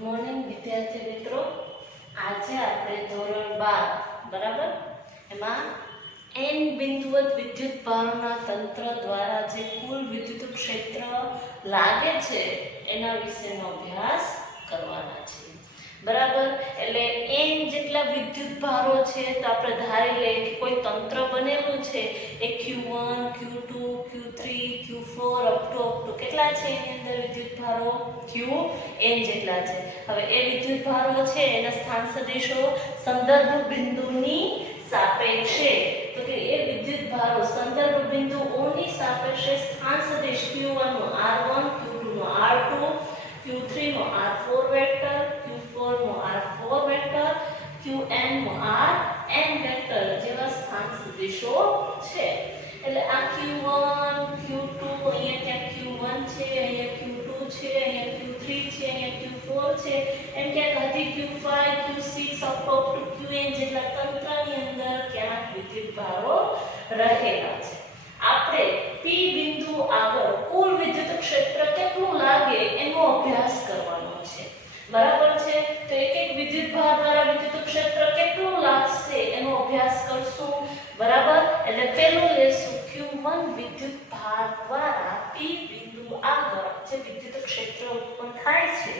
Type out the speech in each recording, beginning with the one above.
Good morning વિદ્યાર્થી મિત્રો। આજે આપણે ધોરણ 12 બરાબર એમાં n બિંદુવત વિદ્યુત ભારોના તંત્ર દ્વારા જે કુલ વિદ્યુત ક્ષેત્ર લાગે છે એના વિશેનો અભ્યાસ કરવાના છે બરાબર। એટલે n જેટલા વિદ્યુત ભારો છે તો આપણે ધારી લઈએ કે કોઈ તંત્ર બનેલું છે એ Q1 Q2 Q3 Q4 up to કેટલા છે એની અંદર વિદ્યુત ભારો Qn જેટલા છે। હવે એ વિદ્યુત ભારો છે એના સ્થાન સદિશો સંદર્ભ બિંદુની સાપેક્ષે તો કે એ વિદ્યુત ભારો સંદર્ભ બિંદુઓની સાપેક્ષે સ્થાન સદિશ Q1 નો R1 Q2 નો R2 Q3 નો R4 વેક્ટર Q4 નો R4 વેક્ટર Qn નો Rn વેક્ટર જેવા સ્થાન સદિશો છે। એટલે આ Q1 Q2 અહીંયા ક્યાં Q1 છે અહીંયા Q2 છે અહીંયા Q3 છે અહીંયા Q4 છે એમ ક્યાંક હતી Q5 Q6 up to Qn જેટલા તંત્રની અંદર ક્યાંક વિદ્યુત ભારો રહેલા છે। આપણે P બિંદુ આગળ કુલ વિદ્યુત ક્ષેત્ર કેટલું લાગે એનો અભ્યાસ કરવાનો છે બરાબર છે। તો એક એક વિદ્યુત ભાર દ્વારા વિદ્યુત ક્ષેત્ર કેટલું લાગશે એનો અભ્યાસ કરશું બરાબર। એટલે પહેલું લેશું Q1 વિદ્યુત ભાર દ્વારા P બિંદુ આગળ જે વિદ્યુત ક્ષેત્ર ઉત્પન્ન થાય છે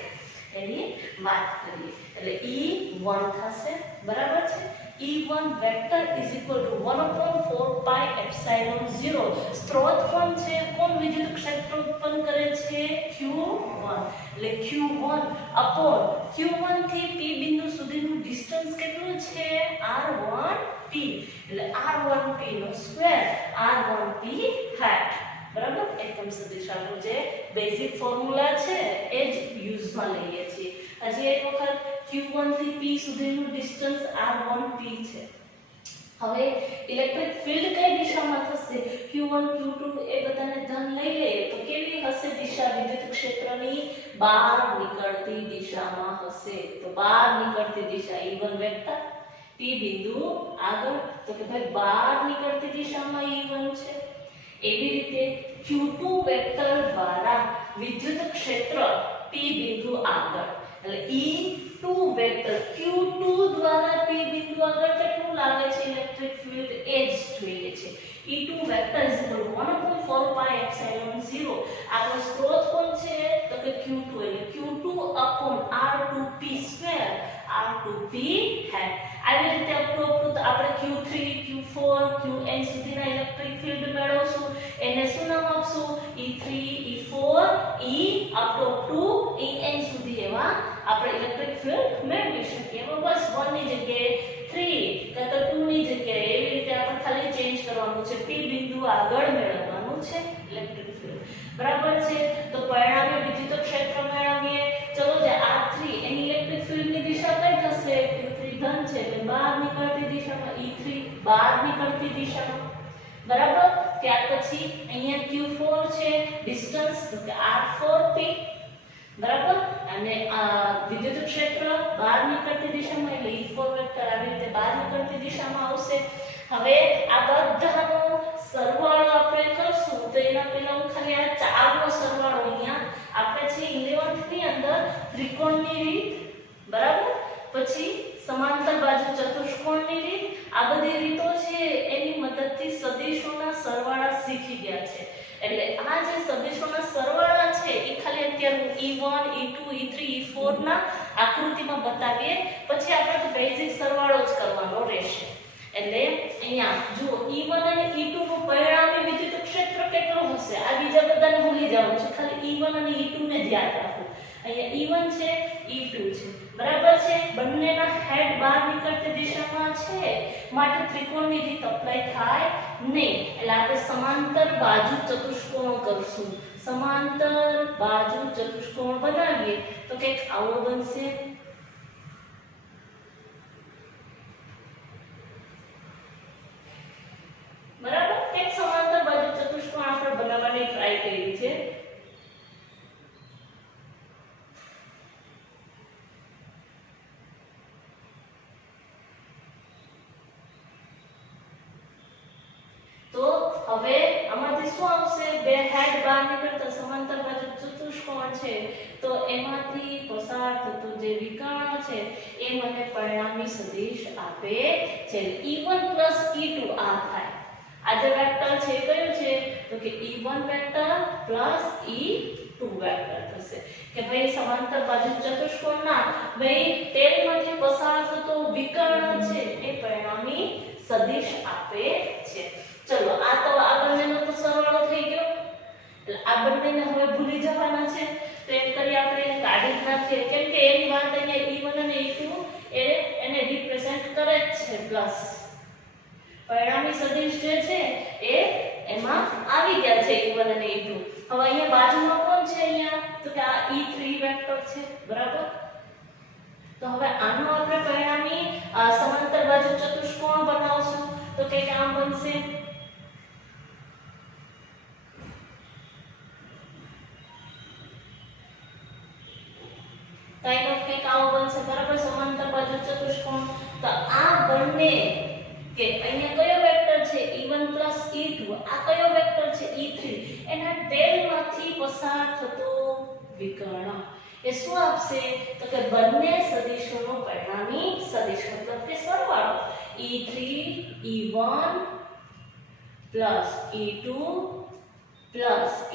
એની વાત કરીએ। એટલે E1 થશે બરાબર છે। E1 vector is equal to 1/4 pi epsilon 0 સ્ત્રોત કોણ છે કોણ વિદ્યુત ક્ષેત્ર ઉત્પન્ન કરે છે Q1 એટલે Q1 અપોન Q1 થી P બિંદુ સુધીનું ડિસ્ટન્સ કેટલું છે R1P એટલે R1P નો સ્ક્વેર R1P હેટ બરાબર। એકમ સદિશ આપણું જે બેઝિક ફોર્મ્યુલા છે એ જ યુઝમાં લઈએ છીએ। હજી એક વખત Q1 થી P સુધીનું ડિસ્ટન્સ R1P છે। હવે ઇલેક્ટ્રિક ફિલ્ડ કઈ દિશામાં થશે Q1 Q2 એ બધાને ધન લઈ લઈએ તો કેવી હશે દિશા વિદ્યુત ક્ષેત્રની બહાર નીકળતી દિશામાં હશે। તો બહાર નીકળતી દિશા E1 વેક્ટર P બિંદુ આગળ તો કે ભાઈ બહાર નીકળતી દિશામાં E1 છે। એવી રીતે Q2 વેક્ટર દ્વારા વિદ્યુત ક્ષેત્ર P બિંદુ આગળ એટલે E2 વેક્ટર Q2 દ્વારા P બિંદુ આગળ કેટલું લાગે છે ઇલેક્ટ્રિક ફિલ્ડ એ જ જોઈએ છે। E2 vector is equal to 1/4 pi epsilon 0 આપણો સ્ત્રોત કોણ છે તો કે Q2 એટલે Q2 upon R2P square R2P hat. આવી રીતે અપ ટુ આપણે Q3 Q4 Qn સુધીના ઇલેક્ટ્રિક ફિલ્ડ મેળવશું એને શું નામ આપશું E3 E4 E up to En સુધી એવા આપણે ઇલેક્ટ્રિક ફિલ્ડ મેળવી શકીએ। એમાં બસ 1 ની જગ્યાએ 3 કાં તો 2 ની જગ્યાએ એવી રીતે આપણે ખાલી ચેન્જ કરવાનું છે P બિંદુ આગળ મેળવવાનું છે ઇલેક્ટ્રિક ફિલ્ડ બરાબર છે। તો પરિણામે વિદ્યુત ક્ષેત્ર મેળવીએ ચલો જે R3 એની ઇલેક્ટ્રિક ફિલ્ડની દિશા કઈ થશે Q3 ધન છે એટલે બહાર નીકળતી દિશામાં E3 બહાર નીકળતી દિશામાં બરાબર। ત્યાર પછી અહીંયા Q4 છે ડિસ્ટન્સ તો કે R4P બરાબર અને વિદ્યુત ક્ષેત્ર બહાર નીકળતી દિશામાં એટલે E4 વેક્ટર આવી રીતે બહાર નીકળતી દિશામાં આવશે। હવે આ બધાનો સરવાળો આપણે કરશું તો એના પહેલા હું ખાલી આ ચારનો સરવાળો અહીંયા આપણે છે 11th ની અંદર ત્રિકોણની રીત બરાબર પછી સમાંતર બાજુ ચતુષ્કોણની રીત આ બધી રીતો છે એની મદદથી સદિશોના સરવાળા શીખી ગયા છે। એટલે આ જે સદિશોના સરવાળા છે એ ખાલી અત્યારે E1 E2 E3 E4 ના આકૃતિમાં બતાવીએ પછી આપણે બેઝિક સરવાળો જ કરવાનો રહેશે। એટલે અહીંયા જુઓ E1 અને E2 નું પરિણામી વિદ્યુત ક્ષેત્ર કેટલું હશે આ બીજા બધાને ભૂલી જવાનું છે ખાલી E1 અને E2 ને ધ્યાન રાખો। અહીંયા E1 છે E2 છે બરાબર છે બંનેના હેડ બહાર નીકળતી દિશામાં છે માટે ત્રિકોણની રીત અપ્લાય થાય નહીં એટલે આપણે સમાંતર બાજુ ચતુષ્કોણ કરશું। સમાંતર બાજુ ચતુષ્કોણ બનાવીએ તો કંઈક આવો બનશે બરાબર। એક સમાંતર બાજુ ચતુષ્કોણ આપણે બનાવવાની ટ્રાય કરી છે તો હવે આમાંથી શું આવશે બે હેડ બહાર નીકળતા સમાંતર બાજુ ચતુષ્કોણ વિકર્ણ છે તો એમાંથી પસાર થતું જે વિકર્ણ છે એ મને પરિણામી સદિશ આપે છે. E1 + E2 આ થાય. આ જે વેક્ટર છે એ કયું છે તો કે E1 વેક્ટર + E2 વેક્ટર થશે કે ભાઈ સમાંતર બાજુ ચતુષ્કોણના ભાઈ ટેલમાંથી પસાર થતો વિકર્ણ છે એ પરિણામી સદિશ આપે છે. ચલો આ તો આ બંનેનો તો સરવાળો થઈ ગયો એટલે આ બંનેને હવે ભૂલી જવાના છે તો એમ કરી આપણે એને કાઢી નાખીએ કેમ કે એની વાત અહીંયા E1 અને E2 એને રિપ્રેઝન્ટ કરે જ છે પ્લસ પરિણામી સદિશ જે છે એ એમાં આવી ગયા છે E1 અને E2. હવે અહીંયા બાજુમાં કોણ છે અહીંયા તો કે આ E3 વેક્ટર છે બરાબર. તો હવે આનો આપણે પરિણામી સમાંતર બાજુ ચતુષ્કોણ બનાવશું તો કે આમ બનશે કાઇન્ડ ઓફ કંઈક આવું બનશે બરાબર સમાંતર બાજુ ચતુષ્કોણ. તો આ બંને કે અહીંયા કયો વેક્ટર છે E1 + E2 આ કયો વેક્ટર છે E3 એના ટેલમાંથી પસાર થતો વિકર્ણ એ શું આપશે તો કે બંને સદિશોનો પરિણામી સદિશ મતલબ કે સરવાળો E3 E1 + E2 +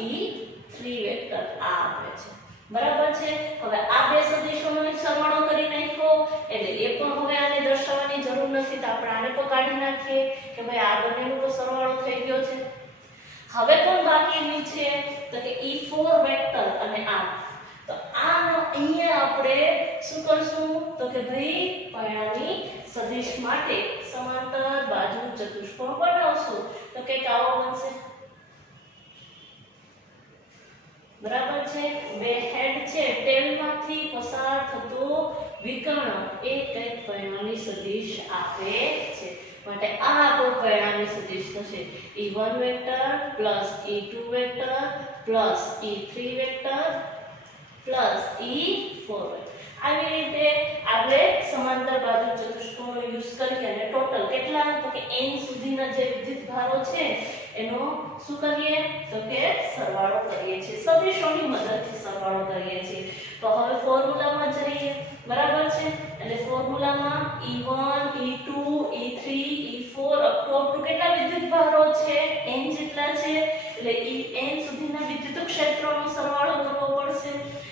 E3 vector આ આપે છે બરાબર છે. હવે આ બે સદિશોનો સરવાળો કરી નાખ્યો એટલે એ પણ હવે આને દર્શાવવાની જરૂર નથી તો આપણે આને પણ કાઢી નાખીએ કે ભાઈ આ બંનેનો તો સરવાળો થઈ ગયો છે. હવે કોણ બાકી રહ્યું છે તો કે E4 વેક્ટર અને આ. તો આનો અહીંયા આપણે શું કરશું તો કે ભાઈ પરિણામી સદિશ માટે સમાંતર બાજુ ચતુષ્કોણ બનાવશું તો કે આવો બનશે બરાબર છે. બે હેડ છે ટેલમાંથી પસાર થતો વિકર્ણ એ કંઈક પરિણામી સદિશ આપે છે માટે આ આપણો પરિણામી સદિશ થશે E1 vector + E2 vector + E3 vector + E4 આવી રીતે આપણે સમાંતર બાજુ ચતુષ્કોણ યુઝ કરી અને ટોટલ કેટલા તો કે n સુધીના જે વિદ્યુતભારો છે એનો શું કરીએ તો કે સરવાળો કરીએ છીએ સદિશોની મદદથી સરવાળો કરીએ છીએ. તો હવે ફોર્મ્યુલામાં જઈએ બરાબર છે એટલે ફોર્મ્યુલામાં E1 E2 E3 E4 up to કેટલા વિદ્યુતભારો છે n જેટલા છે એટલે n સુધીના વિદ્યુત ક્ષેત્રોનો સરવાળો કરવો પડશે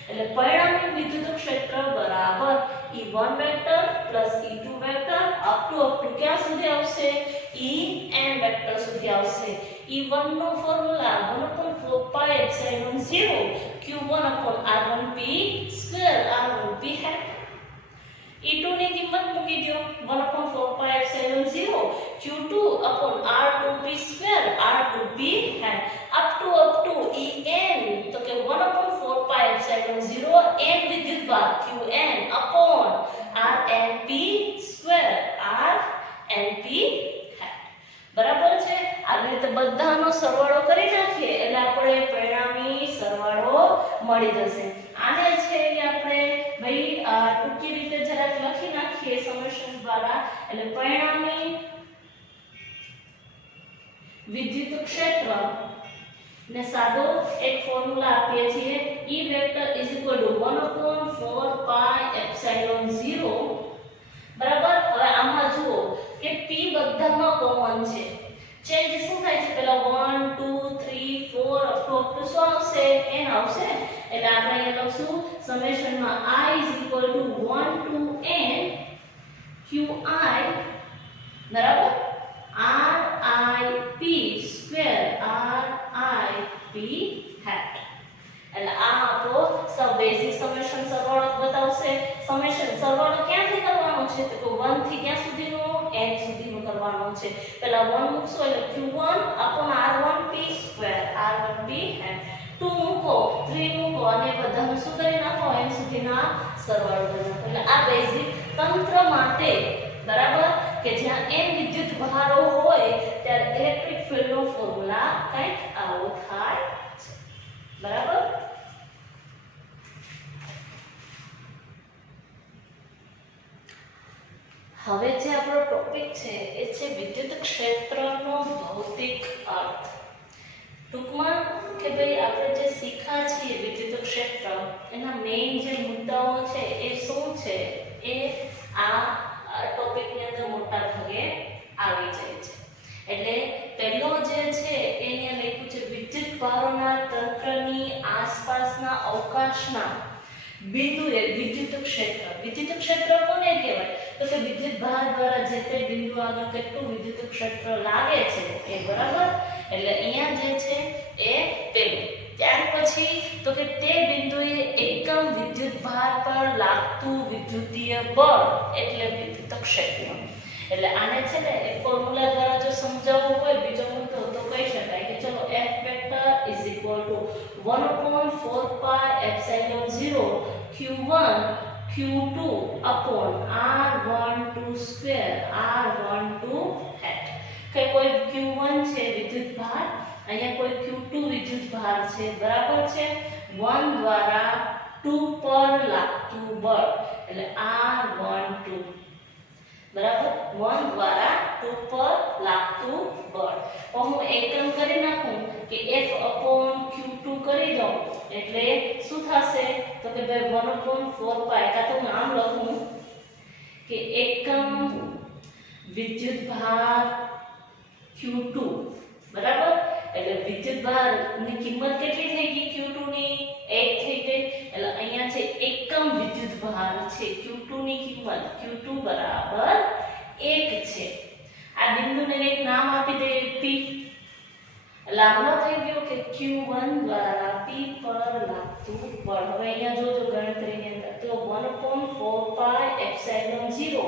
એટલે પરિણામી વિદ્યુત ક્ષેત્ર બરાબર E1 vector + E2 vector up to ક્યાં સુધી આવશે En વેક્ટર સુધી આવશે. E1 નો formula 1/4πε0 Q1/r1p² r1p hat. E2 ની કિંમત મૂકી દો 1/4πε0 Q2/r2p² r2p hat up to En તો કે 1/4πε0 n વિદ્યુતભાર Qn rnp² rnp hat બરાબર છે. આવી રીતે બધાનો સરવાળો કરી નાખીએ એટલે આપણે પરિણામી સરવાળો મળી જશે. આને છે એ આપણે ભાઈ ટૂંકી રીતે જરાક લખી નાખીએ સમેશન દ્વારા એટલે પરિણામી વિદ્યુત ક્ષેત્ર ને સાદો એક ફોર્મ્યુલા આપીએ છીએ E વેક્ટર = 1/4πε0 બરાબર. હવે આમાં જુઓ કે p બધામાં કોમન છે ચેન્જ શું થાય છે પેલા 1 2 3 4 અપ ટુ શું આવશે n આવશે એટલે આપણે અહીંયા લખશું સમેશનમાં I = 1 to n qi બરાબર rip² rip hat એટલે આ આપણો બેઝિક સમેશન સરવાળો બતાવશે. સમેશન સરવાળો ક્યાંથી કરવાનો છે તો 1 થી ક્યાં સુધીનો n સુધીનો કરવાનો છે. પહેલા 1 મૂકશો એટલે Q1/r1p² r1p hat 2 મૂકો 3 મૂકો અને બધાને શું કરી નાખો n સુધીના સરવાળો કરી નાખો. એટલે આ બેઝિક તંત્ર માટે બરાબર કે જ્યાં n વિદ્યુતભારો હોય ત્યારે ઇલેક્ટ્રિક ફિલ્ડનો ફોર્મ્યુલા કંઈક આવો થાય છે બરાબર. હવે જે આપણો ટોપિક છે એ છે વિદ્યુત ક્ષેત્રનો ભૌતિક અર્થ. ટૂંકમાં કે ભાઈ આપણે જે શીખ્યા છીએ વિદ્યુત ક્ષેત્ર એના મેઇન જે મુદ્દાઓ છે એ શું છે એ આ ટોપિકની અંદર મોટા ભાગે આવી જાય છે. એટલે પહેલો જે છે એ અહીંયા લખ્યું છે વિદ્યુત ભારોના તંત્રની આસપાસના અવકાશના બિંદુએ વિદ્યુત ક્ષેત્ર. વિદ્યુત ક્ષેત્ર કોને કહેવાય? તો કે વિદ્યુત ભાર દ્વારા જે તે બિંદુ આગળ કેટલું વિદ્યુત ક્ષેત્ર લાગે છે એ, બરાબર. એટલે અહીંયા જે છે એ પેલું. ત્યાર પછી તો કે તે બિંદુએ એકમ વિદ્યુત ભાર પર લાગતું વિદ્યુતીય બળ એટલે વિદ્યુત ક્ષેત્ર. એટલે આને છે ને એ ફોર્મ્યુલા દ્વારા જો સમજાવવું હોય બીજો મુદ્દો તો કહી શકાય કે ચલો F vector is equal to 1/4 pi epsilon 0 Q1 Q2 upon R12 square R12 hat. કે કોઈ Q1 છે વિદ્યુત ભાર, અહીંયા કોઈ Q2 વિદ્યુત ભાર છે, બરાબર છે. 1 દ્વારા 2 પર લાગતું બળ એટલે R12, બરાબર. 1 દ્વારા 2 પર લાગતું બળ. તો હું એકમ કરી નાખું કે F upon Q2 કરી દઉં એટલે શું થશે તો કે ભાઈ 1/4 પાઈ, કાં તો નામ લખું કે એકમ વિદ્યુત ભાર Q2, બરાબર. એટલે વિદ્યુત ભારની કિંમત કેટલી થઈ ગઈ? Q2 ની 1 થઈ ગઈ. એટલે અહીંયા છે એકમ વિદ્યુત ભાર છે Q2 ની કિંમત Q2 બરાબર 1 છે. આ બિંદુને એક નામ આપી દઈએ P. લાંબો થઈ ગયો કે Q1 દ્વારા P પર લાગતું બળ. હવે અહીંયા જોજો ગણતરીની અંદર તો 1/4 પાઈ એપ્સિલોન 0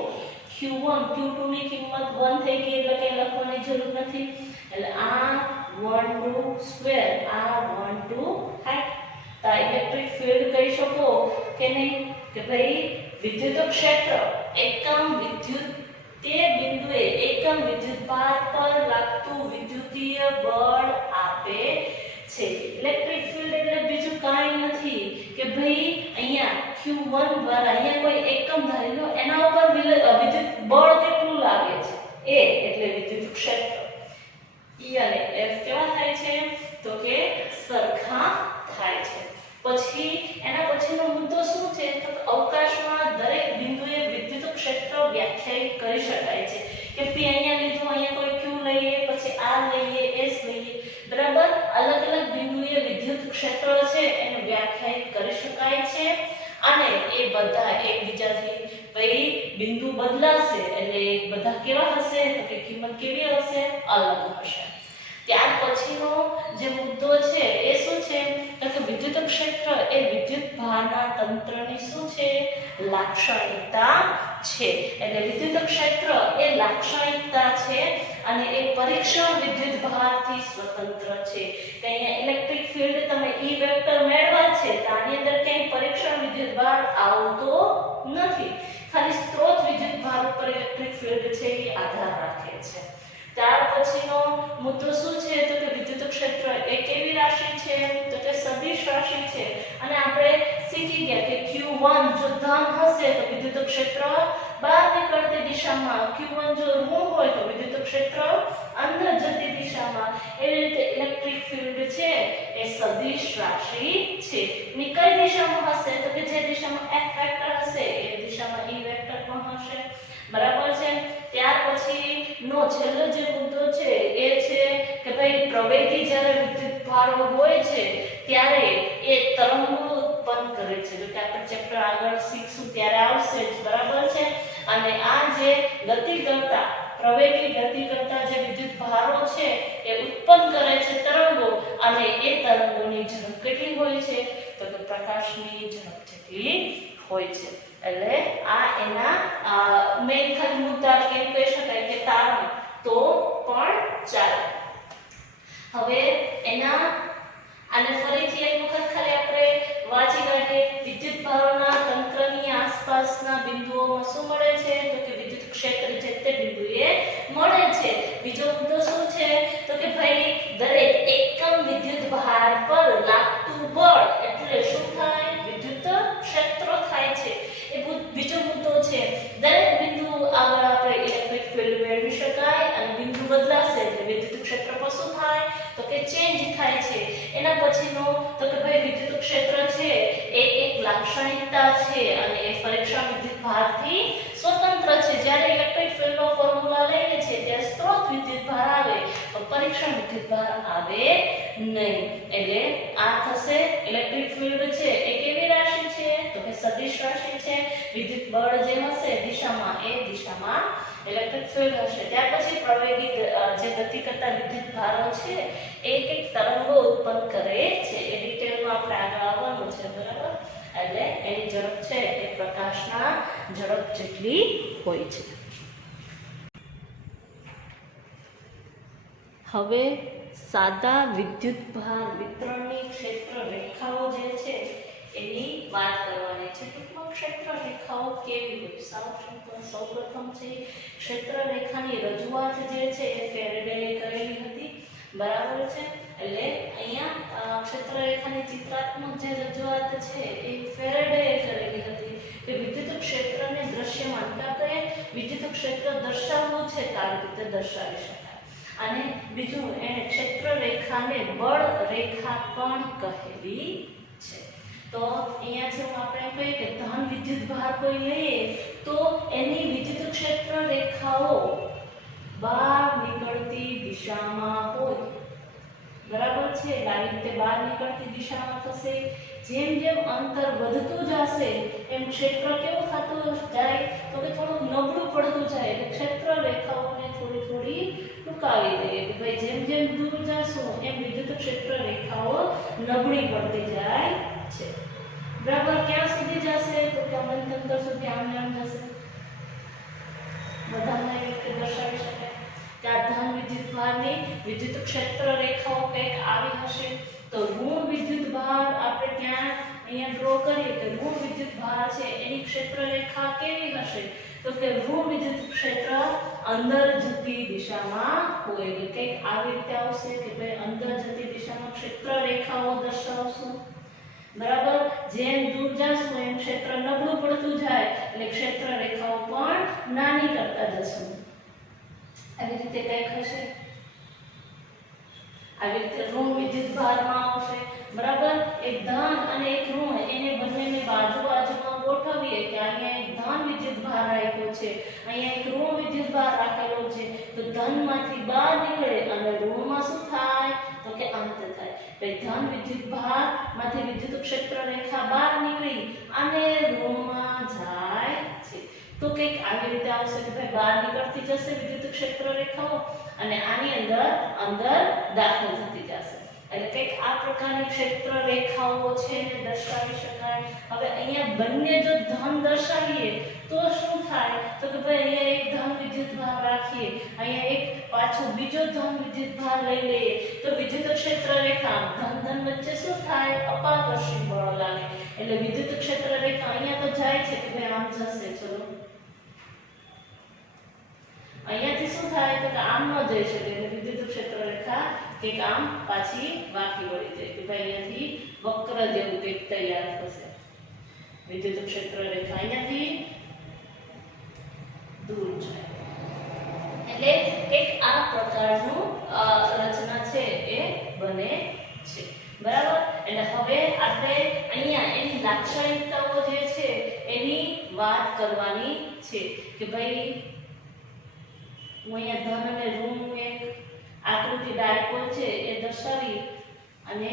Q1 Q2 ની કિંમત 1 થઈ ગઈ એટલે કંઈ લખવાની જરૂર નથી. એટલે R12 સ્ક્વેર R12 hat. તો ઇલેક્ટ્રિક ફીલ્ડ કહી શકો કે નહીં કે ભાઈ વિદ્યુત ક્ષેત્ર એકમ વિદ્યુત તે બિંદુએ એકમ વિદ્યુત ભાર પર લાગતું વિદ્યુતીય બળ આપે છે. ઇલેક્ટ્રિક ફીલ્ડ એટલે બીજું કાંઈ નથી કે ભાઈ અહીંયા Q1 દ્વારા અહીંયા કોઈ એકમ ધારી લો એના ઉપર વિદ્યુત બળ કેટલું લાગે છે એ એટલે વિદ્યુત ક્ષેત્ર. E અને F કેવા થાય છે તો કે સરખા થાય છે. પછી એના પછીનો મુદ્દો શું છે તો અવકાશમાં દરેક બિંદુએ વિદ્યુત ક્ષેત્ર વ્યાખ્યાયિત કરી શકાય છે કે P અહીંયા લીધું, અહીંયા કોઈ Q લઈએ, પછી R લઈએ, S લઈએ, બરાબર. અલગ અલગ બિંદુએ વિદ્યુત ક્ષેત્ર છે એને વ્યાખ્યાયિત કરી શકાય છે અને એ બધા એકબીજાથી ભાઈ બિંદુ બદલાશે એટલે બધા કેવા હશે તો કે કિંમત કેવી હશે? અલગ હશે. ત્યાર પછીનો જે મુદ્દો છે એ શું છે તો કે વિદ્યુત ક્ષેત્ર એ વિદ્યુત ભારના તંત્રની શું છે? લાક્ષણિકતા છે. એટલે વિદ્યુત ક્ષેત્ર એ લાક્ષણિકતા છે અને એ પરીક્ષણ વિદ્યુત ભારથી સ્વતંત્ર છે. કે અહીંયા ઇલેક્ટ્રિક ફીલ્ડ તમે E વેક્ટર મેળવા છે તો આની અંદર ક્યાંય પરીક્ષણ વિદ્યુત ભાર આવતો નથી. ખાલી સ્ત્રોત વિદ્યુત ભાર ઉપર ઇલેક્ટ્રિક ફીલ્ડ છે એ આધાર રાખે છે. ત્યાર પછીનો મુદ્દો શું છે તો કે વિદ્યુત ક્ષેત્ર એ કેવી રાશિ છે તો કે સદિશ રાશિ છે. અને આપણે શીખી ગયા કે Q1 જો ધન હશે તો વિદ્યુત ક્ષેત્ર બહાર નીકળતી દિશામાં, Q1 જો ઋણ હોય તો વિદ્યુત ક્ષેત્ર અંદર જતી દિશામાં. એવી રીતે ઇલેક્ટ્રિક ફીલ્ડ છે એ સદિશ રાશિ છે. ની કઈ દિશામાં હશે તો કે જે દિશામાં F વેક્ટર હશે એ દિશામાં E વેક્ટર પણ હશે, બરાબર છે. ત્યાર પછી નો છેલ્લો જે મુદ્દો છે એ છે કે ભાઈ પ્રવેગી જ્યારે વિદ્યુત ભારો હોય છે ત્યારે એ તરંગો ઉત્પન્ન કરે છે. જો કે આપણે ચેપ્ટર આગળ શીખશું ત્યારે આવશે જ, બરાબર છે. અને આ જે ગતિ કરતા પ્રવેગી ગતિ કરતા જે વિદ્યુત ભારો છે એ ઉત્પન્ન કરે છે તરંગો અને એ તરંગોની ઝડપ કેટલી હોય છે તો કે પ્રકાશની ઝડપ જેટલી હોય છે. એટલે આ એના મેઇન ખાલી મુદ્દા કેમ કહી શકાય કે તારણ તો પણ ચાલે. હવે એના આને ફરીથી એક વખત ખાલી આપણે વાંચી કાઢીએ. વિદ્યુત ભારોના તંત્રની આસપાસના બિંદુઓમાં શું મળે છે તો કે વિદ્યુત ક્ષેત્ર જે તે બિંદુએ મળે છે. બીજો મુદ્દો શું છે તો કે ભાઈ દરેક એકમ વિદ્યુત ભાર પર લાગતું બળ એટલે શું થાય? વિદ્યુત ક્ષેત્ર થાય છે. એ બીજો મુદ્દો છે. દરેક બિંદુ આગળ આપણે ઇલેક્ટ્રિક ફીલ્ડ મેળવી શકાય અને બિંદુ બદલાશે એટલે વિદ્યુત ક્ષેત્ર પર શું થાય તો કે ચેન્જ થાય છે. એના લાક્ષણિકતા છે અને એ પરીક્ષણ વિદ્યુત ભારથી સ્વતંત્ર છે. જ્યારે ઇલેક્ટ્રિક ફિલ્ડનો ફોર્મ્યુલા લઈએ છીએ ત્યારે સ્ત્રોત વિદ્યુત ભાર આવે તો પરીક્ષણ વિદ્યુત ભાર આવે નહીં. એટલે આ થશે ઇલેક્ટ્રિક ફિલ્ડ છે એ કેવી રાશિ છે તો કે સદિશ રાશિ છે. વિદ્યુત બળ જે હશે દિશામાં એ દિશામાં ઇલેક્ટ્રિક ફિલ્ડ હશે. ત્યાર પછી પ્રવેગી જે ગતિ કરતા વિદ્યુત ભારો છે એ એક તરંગો ઉત્પન્ન કરે છે. એ ડિટેલમાં આપણે આગળ આવવાનું છે, બરાબર. એટલે એની ઝડપ છે એ પ્રકાશના ઝડપ જેટલી હોય છે. હવે સાદા વિદ્યુત ભાર વિતરણની ક્ષેત્ર રેખાઓ જે છે એની વાત કરવાની છે. ટૂંકમાં ક્ષેત્ર રેખાઓ કેવી હોય? સૌપ્રથમ છે ક્ષેત્ર રેખાની રજૂઆત જે છે એ ફેરેડેએ કરેલી હતી, બરાબર છે. એટલે અહીંયા ક્ષેત્ર રેખાની ચિત્રાત્મક જે રજૂઆત છે એ ફેરેડેએ કરેલી હતી કે વિદ્યુત ક્ષેત્રને દ્રશ્યમાન આપણે વિદ્યુત ક્ષેત્ર દર્શાવવું છે તો આ રીતે દર્શાવી શકાય. અને બીજું એને ક્ષેત્ર રેખાને બળ રેખા પણ કહેલી છે. તો અહીંયા જો આપણે કહીએ કે ધન વિદ્યુત ભાર કોઈ લઈએ તો એની વિદ્યુત ક્ષેત્ર રેખાઓ બહાર નીકળતી દિશામાં હોય, બરાબર છે. આવી રીતે બહાર નીકળતી દિશામાં થશે. જેમ જેમ અંતર વધતું જશે એમ ક્ષેત્ર કેવું થતું જાય તો કે થોડું નબળું પડતું જાય. એટલે ક્ષેત્ર રેખાઓને થોડી થોડી ટૂંકાવી દઈએ કે ભાઈ જેમ જેમ દૂર જશું એમ વિદ્યુત ક્ષેત્ર રેખાઓ નબળી પડતી જાય છે, બરાબર. ક્યાં સુધી જશે તો કે અનંત અંતર સુધી આમ જશે. બધાને એવી રીતે દર્શાવી શકાય કે આ ધન વિદ્યુત ભારની વિદ્યુત ક્ષેત્ર રેખાઓ કંઈક આવી હશે. તો ઋણ વિદ્યુત ભાર આપણે ત્યાં અહીંયા ડ્રો કરીએ કે ઋણ વિદ્યુત ભાર છે એની ક્ષેત્ર રેખા કેવી હશે તો કે ઋણ વિદ્યુત ક્ષેત્ર અંદર જતી દિશામાં હોય. એટલે કંઈક આવી રીતે આવશે કે ભાઈ અંદર જતી દિશામાં ક્ષેત્ર રેખાઓ દર્શાવશું, બરાબર. જેમ દૂર જશું એમ ક્ષેત્ર નબળું પડતું જાય એટલે ક્ષેત્ર રેખાઓ પણ નાની કરતા જશું. આવી રીતે કંઈક હશે. આવી રીતે ઋણ વિદ્યુત ભારમાં આવશે, બરાબર. એક ધન અને એક ઋણ એને બંનેને બાજુ બાજુમાં ગોઠવીએ કે અહીંયા એક ધન વિદ્યુત ભાર રાખ્યો છે, અહીંયા એક ઋણ વિદ્યુત ભાર રાખેલો છે. તો ધનમાંથી બહાર નીકળે અને ઋણમાં શું થાય તો કે અંત થાય. ધન વિદ્યુત ભારમાંથી વિદ્યુત ક્ષેત્ર રેખા બહાર નીકળી અને ઋણમાં જાય છે. તો કંઈક આવી રીતે આવશે કે ભાઈ બહાર નીકળતી જશે વિદ્યુત ક્ષેત્ર રેખાઓ અને આની અંદર દાખલ થતી જશે. એટલે કંઈક આ પ્રકારની ક્ષેત્ર રેખાઓ છે એને દર્શાવી શકાય. હવે અહીંયા બંને જો ધન દર્શાવીએ તો શું થાય તો કે ભાઈ અહીંયા એક ધન વિદ્યુત ભાર રાખીએ, અહીંયા એક પાછો બીજો ધન વિદ્યુત ભાર લઈ લઈએ તો વિદ્યુત ક્ષેત્ર રેખા ધન વચ્ચે શું થાય અપાકર્ષી બળ લાગે. એટલે વિદ્યુત ક્ષેત્ર રેખા અહીંયા તો જાય છે કે ભાઈ આમ જશે. ચલો અહીંયાથી શું થાય તો કે આમ ન જઈ શકે એટલે વિદ્યુત ક્ષેત્ર રેખા કંઈક આમ પાછી વાંકી વળી જાય કે ભાઈ અહીંયાથી વક્ર જેવું કંઈક તૈયાર થશે. વિદ્યુત ક્ષેત્ર રેખા અહીંયાથી દૂર જાય એટલે કંઈક આ પ્રકારનું રચના છે એ બને છે, બરાબર. એટલે હવે આપણે અહીંયા એની લાક્ષણિકતાઓ જે છે એની વાત કરવાની છે કે ભાઈ હું અહીંયા ધન અને ઋણનું એક આકૃતિ ડાયપોલ છે એ દર્શાવી અને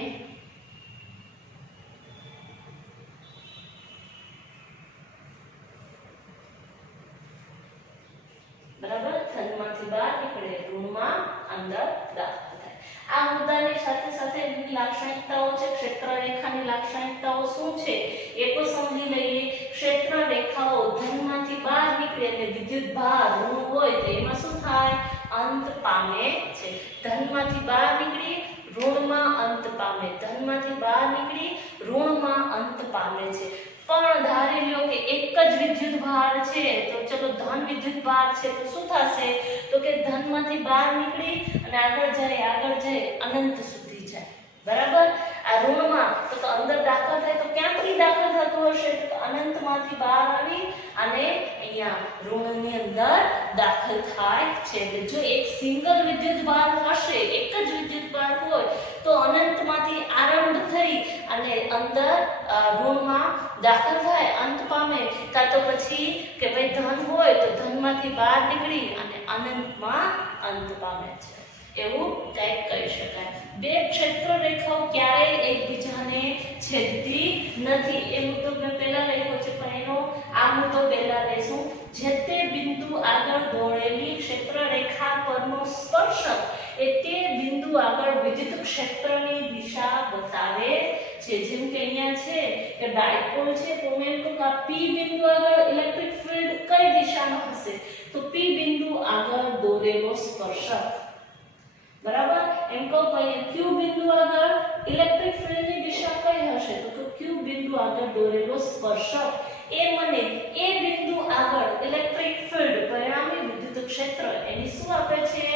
બરાબર ધનમાંથી બહાર નીકળે ઋણમાં અંદર દાખલ થાય. આ મુદ્દાની સાથે સાથે એની લાક્ષણિકતાઓ છે ક્ષેત્ર રેખાની લાક્ષણિકતાઓ શું છે એ પણ સમજી લઈએ. ક્ષેત્ર રેખાઓ ધનમાંથી બહાર નીકળે એટલે વિદ્યુત ભાર ઋણ હોય તો એમાં શું થાય અંત પામે છે. ધનમાંથી બહાર નીકળી ઋણમાં અંત પામે, ધનમાંથી બહાર નીકળી ઋણમાં અંત પામે છે. પણ ધારી લ્યો કે એક જ વિદ્યુત ભાર છે તો ચલો ધન વિદ્યુત ભાર છે તો શું થશે તો કે ધનમાંથી બહાર નીકળી અને આગળ જાય અનંત સુધી જાય, બરાબર. આ ઋણમાં તો અંદર દાખલ થાય તો ક્યાંથી દાખલ થતું હશે તો અનંતમાંથી બહાર આવી અને અહીંયા ઋણની અંદર દાખલ થાય છે. જો એક સિંગલ વિદ્યુત ભાર હશે એક જ વિદ્યુત ભાર હોય તો અનંતમાંથી આરંભ થઈ અને અંદર ઋણમાં દાખલ થાય, અંત પામે, કાં તો પછી કે ભાઈ ધન હોય તો ધનમાંથી બહાર નીકળી અને અનંતમાં અંત પામે છે, એવું કંઈક કહી શકાય. બે ક્ષેત્ર રેખાઓ ક્યારેય એકબીજાને છેદતી નથી. એ મુદ્દો મેં પહેલા લખ્યો છે, પણ એનો આ મુદ્દો પહેલા લઈશું. જે તે બિંદુ આગળ દોરેલી ક્ષેત્ર રેખા પરનો સ્પર્શક એ તે બિંદુ આગળ વિદ્યુત ક્ષેત્રની દિશા બતાવે છે. જેમ કે અહીંયા છે કે ડાયપોલ છે, તો મેં કહું કે આ પી બિંદુ આગળ ઇલેક્ટ્રિક ફિલ્ડ કઈ દિશામાં હશે, તો પી બિંદુ આગળ દોરેલો સ્પર્શક, બરાબર. એમ કહો અહીંયા ક્યુ બિંદુ આગળ ઇલેક્ટ્રિક ફિલ્ડની દિશા કઈ હશે, તો ક્યુ બિંદુ આગળ દોરેલો સ્પર્શક એ મને એ બિંદુ આગળ ઇલેક્ટ્રિક ફિલ્ડ પરિણામી વિદ્યુત ક્ષેત્ર એની શું આપે છે,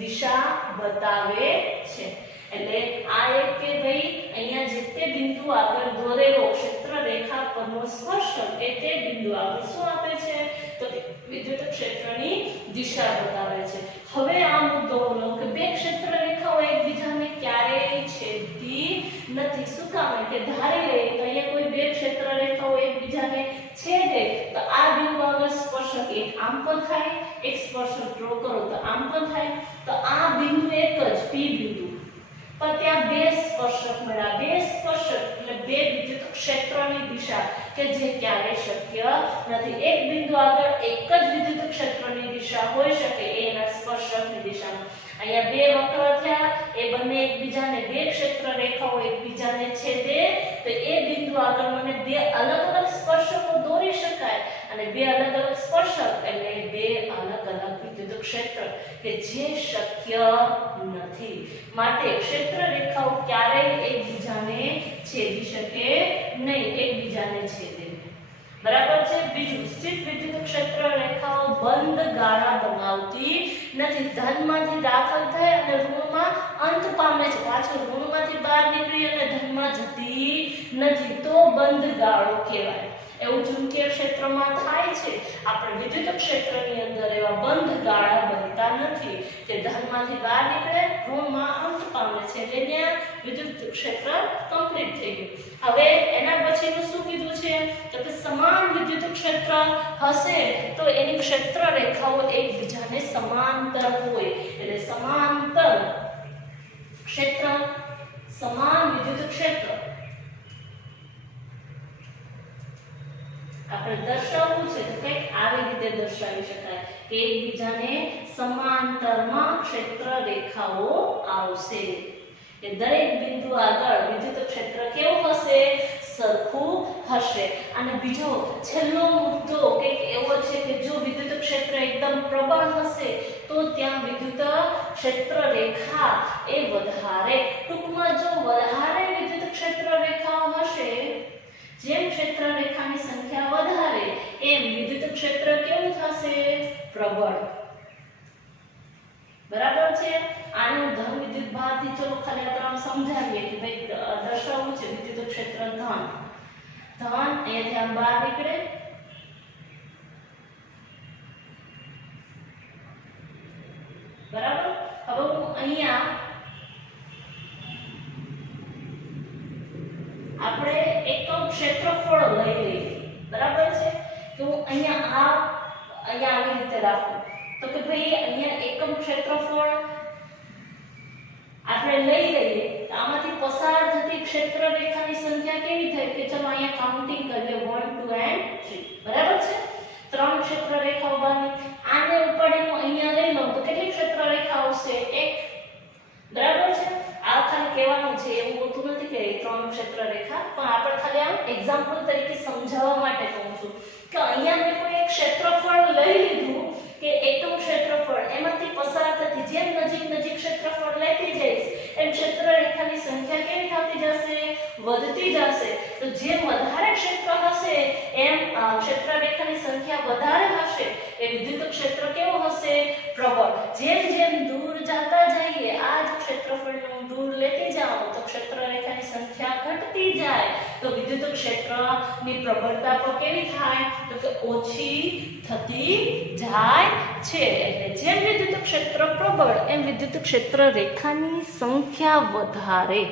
દિશા બતાવે છે. એટલે આ એક કે ભાઈ અહીંયા જે તે બિંદુ આગળ દોરેલો ક્ષેત્ર રેખા પરનો સ્પર્શક એ તે બિંદુ આગળ શું આપે છે, તો વિદ્યુત ક્ષેત્રની દિશા બતાવે છે. હવે આ મુદ્દો બોલો કે બે ક્ષેત્ર રેખાઓ એકબીજાને ક્યારેય છેદતી નથી. શું કામ કે ધારી લઈએ તો અહીંયા કોઈ બે ક્ષેત્ર રેખાઓ એકબીજાને છેદે તો આ બિંદુ આગળ સ્પર્શક એક આમ પણ થાય, એક સ્પર્શક ડ્રો કરો તો આમ પણ થાય, તો આ બિંદુ એક જ પી બિંદુ, પણ ત્યાં બે સ્પર્શક મળ્યા. બે સ્પર્શક એટલે બે વિદ્યુત ક્ષેત્રની દિશા કે જે ક્યારેય શક્ય નથી. એક બિંદુ આગળ એક જ વિદ્યુત ક્ષેત્રની દિશા હોઈ શકે, એના સ્પર્શકની દિશામાં. અહીંયા બે વક્ર થયા, એ બંને એકબીજાને, બે ક્ષેત્ર રેખાઓ એકબીજાને છેદે તો એ બિંદુ આગળ મને બે અલગ અલગ સ્પર્શકો દોરી શકાય, અને બે અલગ અલગ સ્પર્શક એટલે બે અલગ અલગ વિદ્યુત ક્ષેત્ર કે જે શક્ય નથી. માટે ક્ષેત્ર રેખાઓ ક્યારેય એકબીજાને છેદી શકે નહીં, એકબીજાને છેદે, બરાબર છે. બીજું, સ્થિત વિદ્યુત ક્ષેત્ર રેખાઓ બંધ ગાળા બનાવતી નથી. ધનમાંથી દાખલ થાય અને ઋણમાં અંત પામે છે, પાછળ ઋણમાંથી બહાર નીકળી અને ધનમાં જતી નથી, તો બંધ ગાળો કહેવાય. એવું ચુંબકીય ક્ષેત્રમાં થાય છે. આપણે વિદ્યુત ક્ષેત્રની અંદર એવા બંધ ગાળા બનતા નથી કે ધનમાંથી બહાર નીકળે, ઋણમાં અંત પામે છે, એટલે ત્યાં વિદ્યુત ક્ષેત્ર કમ્પ્લીટ થઈ ગયું. હવે એના પછીનું શું કીધું છે, તો કે સમાન વિદ્યુત ક્ષેત્ર હશે તો એની ક્ષેત્ર રેખાઓ એકબીજાને સમાંતર હોય, એટલે સમાંતર ક્ષેત્ર, સમાન વિદ્યુત ક્ષેત્ર આપણે દર્શાવવું છે તો કંઈક આવી રીતે દર્શાવી શકાય કે એકબીજાને સમાંતરમાં ક્ષેત્ર રેખાઓ આવશે. કે દરેક બિંદુ આગળ વિદ્યુત ક્ષેત્ર કેવું હશે, સરખું હશે. અને બીજો છેલ્લો મુદ્દો કંઈક એવો છે કે જો વિદ્યુત ક્ષેત્ર એકદમ પ્રબળ હશે તો ત્યાં વિદ્યુત ક્ષેત્ર રેખા એ વધારે, ટૂંકમાં જો વધારે વિદ્યુત ક્ષેત્ર રેખાઓ હશે, જેમ ક્ષેત્ર રેખાની સંખ્યા વધારે એમ વિદ્યુત ક્ષેત્ર કેવું થશે, પ્રબળ, બરાબર છે. આનું ધન વિદ્યુત ભારથી ચલો ખાલી આપણે સમજાવીએ કે ભાઈ દર્શાવવું છે વિદ્યુત ક્ષેત્ર ધન, ધન અહીંયાથી આમ બહાર નીકળે, બરાબર. હવે હું અહીંયા આપણે એકમ ક્ષેત્રફળ લઈ લઈએ, બરાબર છે. તો હું અહીંયા આવી રીતે રાખું તો કે ભાઈ અહીંયા એકમ ક્ષેત્રફળ આપણે લઈ લઈએ તો આમાંથી પસાર થતી ક્ષેત્ર રેખાની સંખ્યા કેવી થાય કે ચલો અહીંયા કાઉન્ટિંગ કરીએ 1 2 and 3, બરાબર છે. ત્રણ ક્ષેત્ર રેખાઓ બની, આને ઉપાડીને અહીંયા લઈ લઉં તો કેટલી ક્ષેત્ર રેખા આવશે, એક, બરાબર છે. આ ખાલી કહેવાનું છે, એવું હોતું નથી કે ત્રણ ક્ષેત્ર રેખા, પણ આપણે ખાલી આમ એક્ઝામ્પલ તરીકે સમજાવવા માટે કહું છું કે અહીંયા મેં કોઈ એક ક્ષેત્રફળ લઈ લીધું કે એકમ ક્ષેત્રફળ, એમાંથી પસાર થતી જેમ નજીક નજીક ક્ષેત્રફળ લેતી જઈશ એમ ક્ષેત્ર રેખાની સંખ્યા કેવી થતી જશે, વધતી જશે. તો જેમ વધારે ક્ષેત્ર હશે એમ ક્ષેત્ર રેખાની સંખ્યા વધારે હશે એ વિદ્યુત ક્ષેત્ર કેવું હશે, પ્રબળ. જેમ જેમ દૂર જતા જઈએ આ જ ક્ષેત્રફળનું દૂર લેતી જાઓ તો ક્ષેત્ર રેખાની સંખ્યા ઘટતી જાય તો વિદ્યુત ક્ષેત્રની પ્રબળતા પણ કેવી થાય, તો કે ઓછી થતી જાય છે. એટલે જેમ વિદ્યુત ક્ષેત્ર પ્રબળ એમ વિદ્યુત ક્ષેત્ર રેખાની સંખ્યા વધારે.